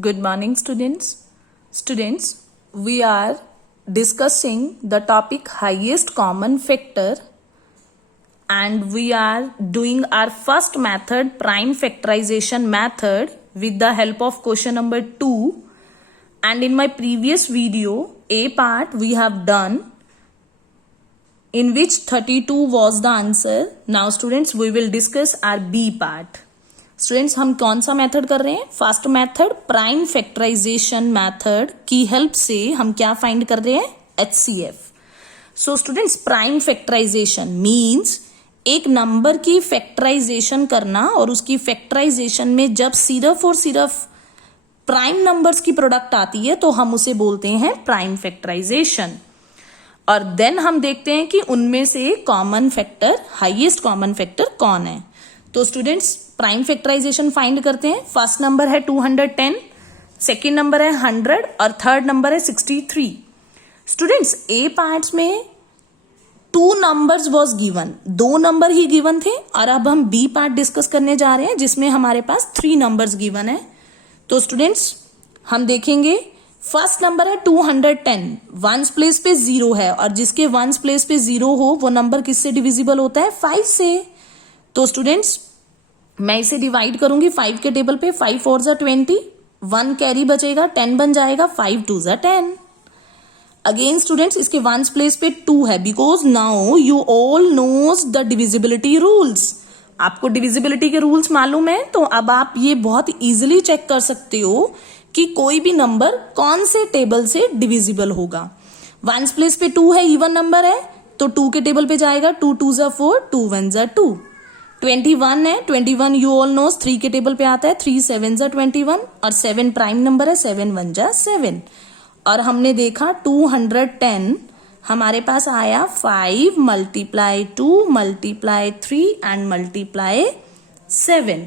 Good morning, students. Students, we are discussing the topic highest common factor, and we are doing our first method, prime factorization method, with the help of question number 2. And in my previous video, A part we have done, in which 32 was the answer. Now students, we will discuss our B part. Students, हम कौन सा method कर रहे हैं? First method, prime factorisation method की help से हम क्या फाइंड कर रहे हैं? HCF. So students, prime factorisation means एक नंबर की फैक्टराइजेशन करना, और उसकी फैक्टराइजेशन में जब सिर्फ और सिर्फ प्राइम नंबर्स की प्रोडक्ट आती है तो हम उसे बोलते हैं प्राइम फैक्टराइजेशन. और देन हम देखते हैं कि उनमें से common factor, highest common factor कौन है. तो स्टूडेंट्स, प्राइम फैक्टराइजेशन फाइंड करते हैं. फर्स्ट नंबर है 210, सेकेंड नंबर है 100 और थर्ड नंबर है 63. स्टूडेंट्स, ए पार्ट्स में 2 numbers was given, 2 number he given थे. और अब हम बी पार्ट डिस्कस करने जा रहे हैं जिसमें हमारे पास 3 नंबर्स गिवन है. तो स्टूडेंट्स, हम देखेंगे फर्स्ट नंबर है 210, वंस प्लेस पे 0 है, और जिसके वंस प्लेस पे 0 हो वो नंबर किससे डिविजिबल होता है? 5 से. तो स्टूडेंट्स, मैं इसे डिवाइड करूंगी 5 के टेबल पे. 5 4 जा 20, 1 कैरी बचेगा, 10 बन जाएगा, 5 2 जा 10. अगेन स्टूडेंट्स, इसके वंस प्लेस पे 2 है, because now you all knows the divisibility rules. आपको डिविजिबिलिटी के रूल्स मालूम है, तो अब आप ये बहुत इजीली चेक कर सकते हो कि कोई भी नंबर कौन से टेबल से डिविजिबल होगा. वंस प्लेस पे 2 है, इवन नंबर है, तो 2 के टेबल पे जाएगा. 2 2 जा 4, 2 1 जा 2. 21 है, 21 यू ऑल नोज 3 के टेबल पे आता है. 3 7 जा 21, और 7 प्राइम नंबर है, 7 1 जा 7. और हमने देखा 210 हमारे पास आया 5 multiply 2 multiply 3 and multiply 7.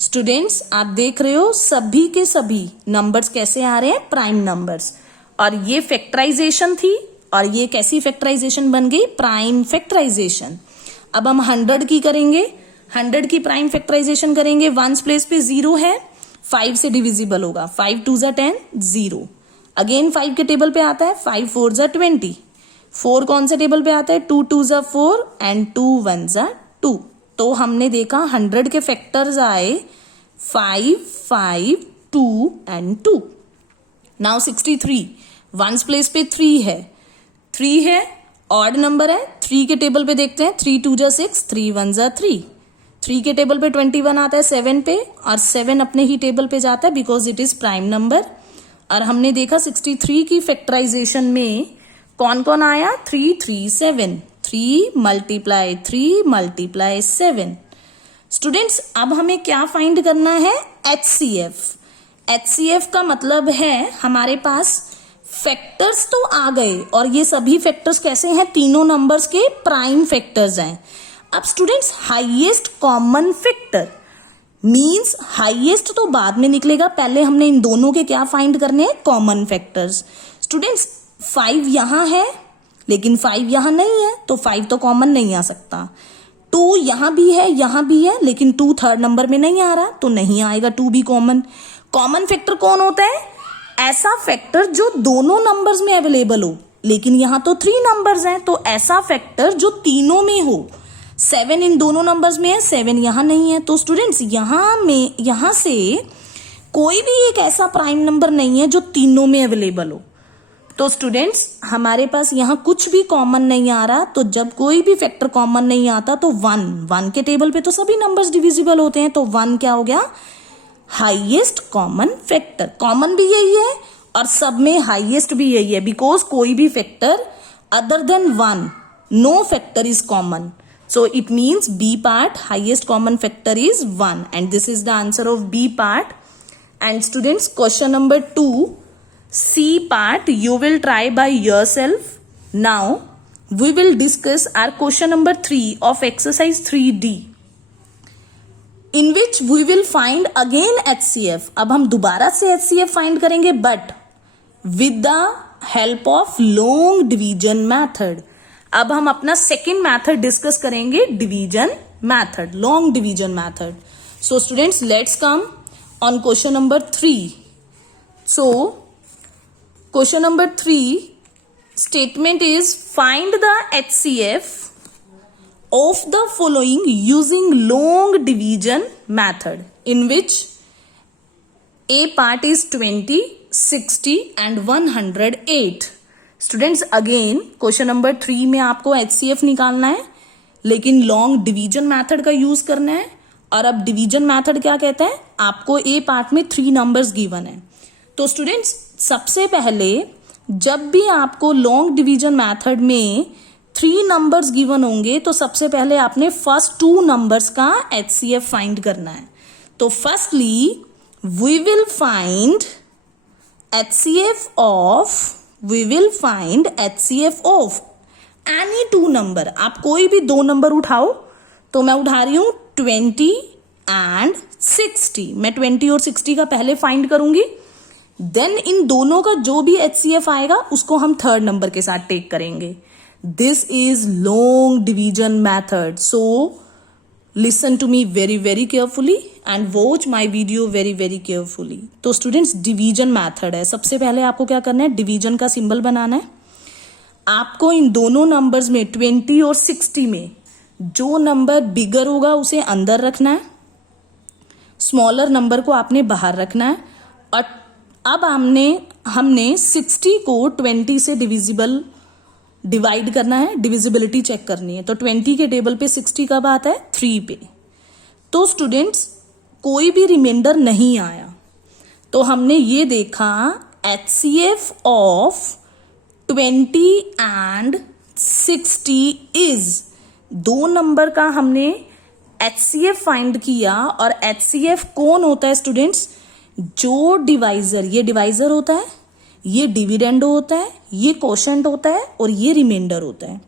Students, आप देख रहे हो सभी के सभी नंबर्स कैसे आ रहे हैं? Prime numbers. और ये फैक्टराइजेशन थी, और ये कैसी फैक्टराइजेशन बन गई? Prime factorisation. अब हम 100 की करेंगे, 100 की प्राइम फैक्टराइजेशन करेंगे. वंस प्लेस पे 0 है, 5 से डिविजिबल होगा. 5 2 जा 10, 0. अगेन 5 के टेबल पे आता है. 5 4 जा 20. 4 कौन से टेबल पे आता है? 2 2 जा 4 एंड 2 1 जा 2. तो हमने देखा 100 के फैक्टर्स आए 5 5 2 एंड 2. नाउ 63, वंस प्लेस पे 3 है, 3 है, ऑड नंबर है. 3 के टेबल पे देखते हैं. 3 2 जा 6, 3 1 जा 3. 3 के टेबल पे 21 आता है 7 पे, और 7 अपने ही टेबल पे जाता है because it is prime number. और हमने देखा 63 की फैक्टराइजेशन में कौन कौन आया? 3 3 7, 3 मल्टीप्लाई 3 मल्टीप्लाई 7. स्टूडेंट्स, अब हमें क्या फाइंड करना है? HCF. HCF का मतलब है हमारे पास फैक्टर्स तो आ गए, और ये सभी फैक्टर्स कैसे हैं? तीनों नंबर्स के प्राइम फैक्टर्स हैं. अब students, highest common factor means highest तो बाद में निकलेगा, पहले हमने इन दोनों के क्या फाइंड करने हैं? Common factors. स्टूडेंट्स, 5 यहां है लेकिन 5 यहां नहीं है, तो 5 तो कॉमन नहीं आ सकता. 2 यहां भी है, यहां भी है, लेकिन 2 थर्ड नंबर में नहीं आ रहा, तो नहीं आएगा 2 भी कॉमन. कॉमन फैक्टर कौन होता है? ऐसा फैक्टर जो दोनों नंबर्स में अवेलेबल हो, लेकिन यहां तो 3 नंबर्स हैं, तो ऐसा फैक्टर जो तीनों में हो. 7 इन दोनों नंबर्स में है, 7 यहां नहीं है. तो स्टूडेंट्स, यहां से कोई भी एक ऐसा प्राइम नंबर नहीं है जो तीनों में अवेलेबल हो. तो स्टूडेंट्स, हमारे पास यहां कुछ भी कॉमन नहीं आ रहा. तो जब कोई भी फैक्टर कॉमन नहीं आता तो 1 के टेबल पे तो सभी नंबर्स डिविजिबल होते हैं, तो 1 क्या हो गया? Highest common factor. कॉमन भी यही है और सब में हाईएस्ट भी यही है, बिकॉज कोई भी factor other than 1, no factor is common. So it means B part, highest common factor is 1, and this is the answer of B part. And students, question number 2, C part you will try by yourself. Now we will discuss our question number 3 of exercise 3D, in which we will find again HCF. अब हम दोबारा से HCF find करेंगे, but with the help of long division method. अब हम अपना second method discuss करेंगे, division method, long division method. So students, let's come on question number 3. So question number 3 statement is find the HCF of the following using long division method in which A part is 20, 60 and 108. Students again question number 3 में आपको HCF निकालना है, लेकिन long division method का use करना है। और अब डिवीजन मेथड क्या कहता है, आपको ए पार्ट में 3 नंबर्स गिवन है। तो स्टूडेंट्स सबसे पहले जब भी आपको लॉन्ग डिवीजन मेथड में 3 नंबर्स गिवन होंगे तो सबसे पहले आपने फर्स्ट 2 नंबर्स का HCF फाइंड करना है। तो firstly we will find HCF of any 2 number. आप कोई भी 2 नंबर उठाओ, तो मैं उठा रही हूं 20 एंड 60। मैं 20 और 60 का पहले फाइंड करूंगी, देन इन दोनों का जो भी HCF आएगा उसको हम थर्ड नंबर के साथ टेक करेंगे। This is long division method, so listen to me very very carefully and watch my video very very carefully. तो स्टूडेंट्स डिवीजन मैथड है। सबसे पहले आपको क्या करना है, डिवीजन का सिंबल बनाना है। आपको इन दोनों नंबर्स में 20 और 60 में जो नंबर बिगर होगा उसे अंदर रखना है, स्मॉलर नंबर को आपने बाहर रखना है। और अब हमने 60 को 20 से डिवाइड करना है, डिविजिबिलिटी चेक करनी है। तो 20 के टेबल पे 60 कब आता है, 3 पे। तो स्टूडेंट्स कोई भी रिमाइंडर नहीं आया, तो हमने ये देखा HCF of 20 and 60 is, 2 number का हमने HCF फाइंड किया। और HCF कौन होता है स्टूडेंट्स, जो डिवाइजर, ये डिवाइजर होता है, ये डिविडेंड होता है, ये कोशेंट होता है और ये रिमाइंडर होता है।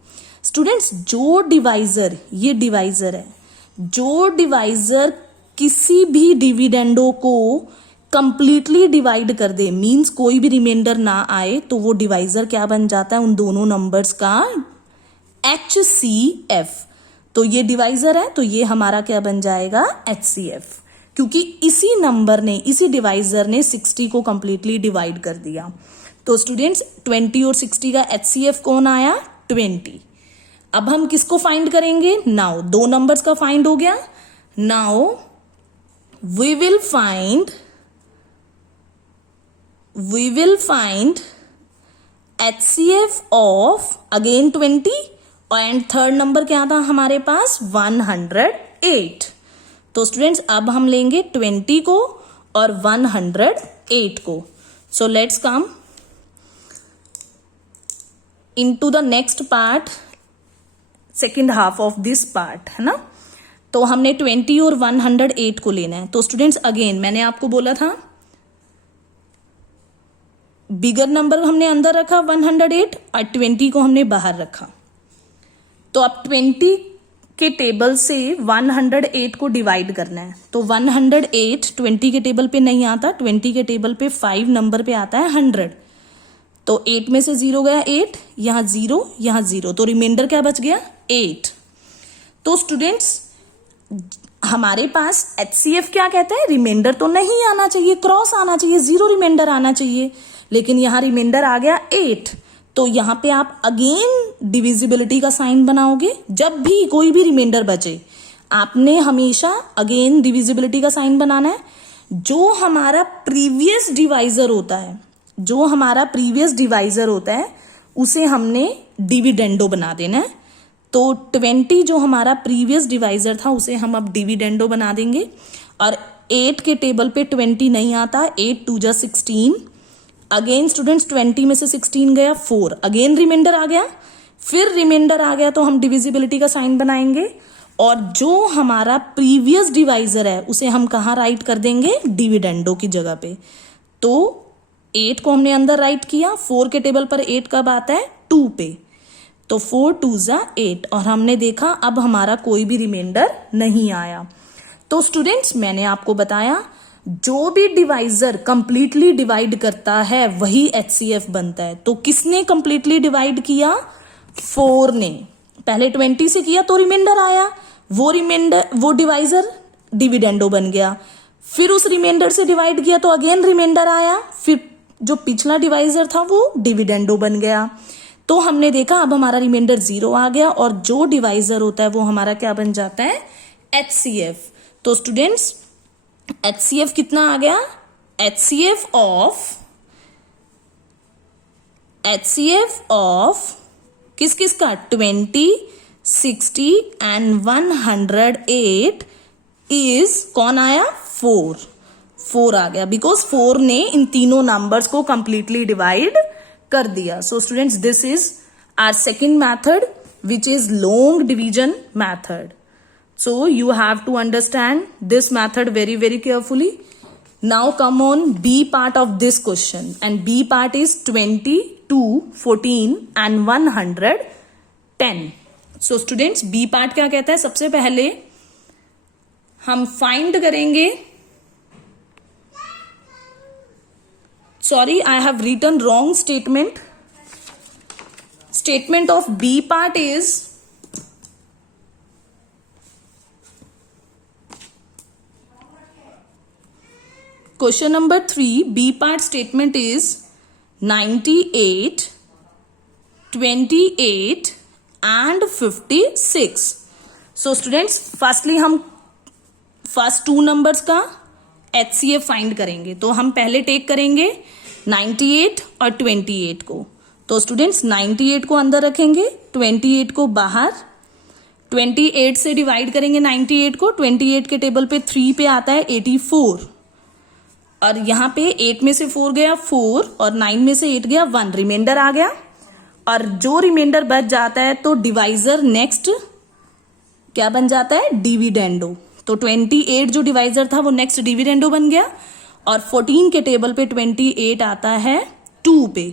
स्टूडेंट्स जो डिवाइजर, ये डिवाइजर है, जो डिवाइजर किसी भी डिविडेंडो को कंप्लीटली डिवाइड कर दे, मींस कोई भी रिमाइंडर ना आए, तो वो डिवाइजर क्या बन जाता है, उन दोनों नंबर्स का HCF। तो ये डिवाइजर है, तो ये हमारा क्या बन जाएगा, HCF, क्योंकि इसी नंबर ने, इसी डिवाइजर ने 60 को कंप्लीटली डिवाइड कर दिया। तो स्टूडेंट्स 20 और 60 का HCF कौन आया, 20। अब हम किसको फाइंड करेंगे, नाउ 2 नंबर्स का फाइंड हो गया। Now we will find HCF of again 20 and third number क्या था हमारे पास, 108। तो स्टूडेंट्स अब हम लेंगे 20 को और 108 को। So let's come into the next part, second half of this part, है ना। तो हमने 20 और 108 को लेना है। तो स्टूडेंट्स अगेन मैंने आपको बोला था बिगर नंबर हमने अंदर रखा 108 और 20 को हमने बाहर रखा। तो अब 20 के टेबल से 108 को डिवाइड करना है। तो 108 20 के टेबल पे नहीं आता, 20 के टेबल पे 5 नंबर पे आता है 100। तो 8 में से 0 गया 8, यहाँ 0, यहाँ 0, तो रिमाइंडर क्या बच गया, 8। तो स्टूडेंट्स हमारे पास HCF क्या कहता है, रिमाइंडर तो नहीं आना चाहिए, क्रॉस आना चाहिए, 0 रिमाइंडर आना चाहिए, लेकिन यहाँ रिमाइंडर आ गया 8। तो यहाँ पे आप अगेन डिविजिबिलिटी का साइन बनाओगे। जब भी कोई भी रिमाइंडर बचे आपने हमेशा अगेन डिविजिबिलिटी का साइन बनाना है। जो हमारा प्रीवियस डिवाइजर होता है उसे हमने डिविडेंडो बना देना है। तो 20 जो हमारा प्रीवियस डिवाइजर था उसे हम अब डिविडेंडो बना देंगे। और 8 के टेबल पे 20 नहीं आता, 8 2 जा 16। अगेन स्टूडेंट्स 20 में से 16 गया 4, अगेन रिमाइंडर आ गया, फिर रिमाइंडर आ गया तो हम डिविजिबिलिटी का साइन बनाएंगे। और जो हमारा प्रीवियस डिवाइजर है उसे हम कहाँ राइट कर देंगे, डिविडेंडो की जगह पे। तो 8 को हमने अंदर राइट किया, 4 के टेबल पर 8 कब आता है, 2 पे। तो 4 2 जा 8 और हमने देखा अब हमारा कोई भी रिमाइंडर नहीं आया। तो स्टूडेंट्स मैंने आपको बताया जो भी डिवाइजर कंप्लीटली डिवाइड करता है वही HCF बनता है। तो किसने कंप्लीटली डिवाइड किया, 4 ने। पहले 20 से किया तो रिमाइंडर आया, वो डिवाइजर डिविडेंडो बन गया। फिर उस रिमाइंडर से डिवाइड किया तो अगेन रिमाइंडर आया, फिर जो पिछला डिवाइजर था वो डिविडेंडो बन गया। तो हमने देखा अब हमारा रिमाइंडर 0 आ गया और जो डिवाइजर होता है वो हमारा क्या बन जाता है, HCF। तो स्टूडेंट्स HCF कितना आ गया, HCF ऑफ किस किस का, 20, 60 एंड 108 इज कौन आया, 4 आ गया, बिकॉज 4 ने इन तीनों नंबर्स को कंप्लीटली डिवाइड कर दिया। So students this is our second method which is long division method. So you have to understand this method very very carefully. Now come on B part of this question, and B part is 20, 2, 14 and 110. So students B part क्या कहता है, सबसे पहले हम find करेंगे, sorry I have written wrong statement. Statement of B part is question number 3, B part statement is 98, 28 and 56. So students firstly हम first 2 numbers का HCF find करेंगे। तो हम पहले टेक करेंगे 98 और 28 को। तो स्टूडेंट्स 98 को अंदर रखेंगे, 28 को बाहर, 28 से डिवाइड करेंगे 98 को, 28 के टेबल पे 3 पे आता है 84 और यहाँ पे 8 में से 4 गया 4 और 9 में से 8 गया 1, रिमाइंडर आ गया। और जो रिमाइंडर बच जाता है तो डिवाइजर नेक्स्ट क्या बन जाता है, डिविडेंडो। तो 28 जो डिवाइजर था वो नेक्स्ट डिविडेंडो बन गया और 14 के टेबल पे 28 आता है 2 पे।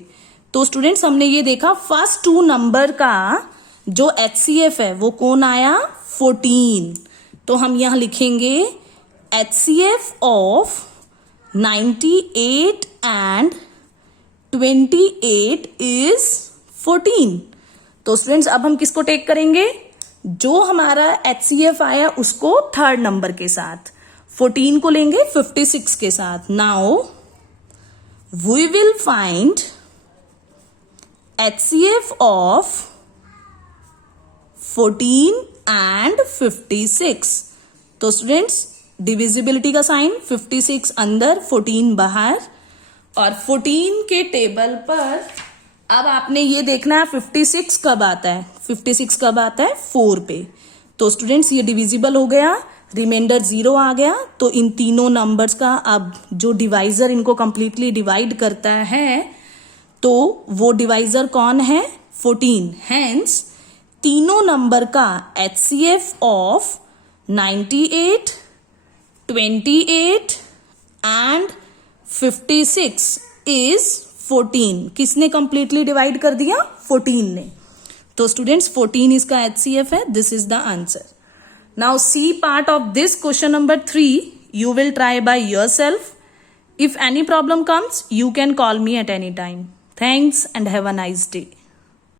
तो स्टूडेंट्स हमने ये देखा फर्स्ट 2 नंबर का जो HCF है वो कौन आया, 14। तो हम यहां लिखेंगे HCF ऑफ 98 and 28 is 14। तो स्टूडेंट्स अब हम किसको टेक करेंगे, जो हमारा HCF आया उसको थर्ड नंबर के साथ, 14 को लेंगे 56 के साथ। Now we will find HCF of 14 and 56। तो स्टूडेंट्स डिविजिबिलिटी का साइन, 56 अंदर 14 बाहर, और 14 के टेबल पर अब आपने ये देखना है 56 कब आता है, 56 कब आता है 4 पे। तो स्टूडेंट्स ये डिविजिबल हो गया, रिमाइंडर 0 आ गया। तो इन तीनों नंबर्स का अब जो डिवाइजर इनको कंप्लीटली डिवाइड करता है तो वो डिवाइजर कौन है, 14। हेंस तीनों नंबर का HCF ऑफ 98, 28 and 56 is 14। किसने कंप्लीटली डिवाइड कर दिया, 14 ने। तो स्टूडेंट्स 14 इसका HCF है, this is the answer. Now C part of this question number 3 you will try by yourself. If any problem comes you can call me at any time. Thanks and have a nice day.